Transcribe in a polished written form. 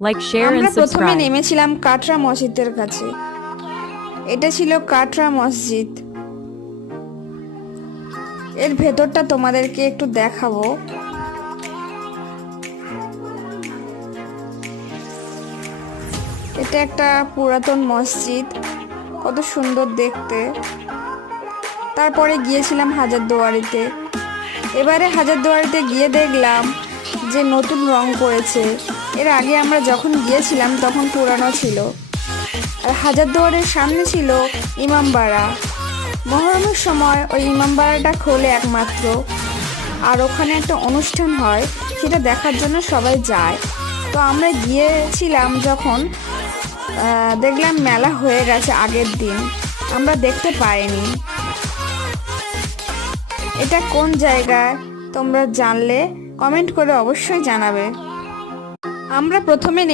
Like, share, আমরা and প্রথমে subscribe. নেমেছিলাম কাটরা মসজিদের কাছে। এটা ছিল কাটরা মসজিদ। এর ভেতরটা তোমাদেরকে একটু দেখাবো। এটা একটা পুরাতন মসজিদ, কত সুন্দর দেখতে। তারপরে গিয়েছিলাম হাজারদুয়ারিতে। এবারে হাজারদুয়ারিতে গিয়ে দেখলাম যে নতুন রং করেছে। এর আগে আমরা যখন গিয়েছিলাম তখন পুরানো ছিল। আর হাজারদুয়ারির সামনে ছিল ইমামবাড়া। মহরমের সময় ওই ইমামবাড়াটা খোলে একমাত্র। আর ওখানে একটা অনুষ্ঠান হয়, সেটা দেখার জন্য সবাই যায়। তো আমরা গিয়েছিলাম যখন, দেখলাম মেলা হয়ে গেছে আগের দিন, আমরা দেখতে পাইনি। এটা কোন জায়গায় তোমরা জানলে কমেন্ট করে অবশ্যই জানাবে। আমরা প্রথমে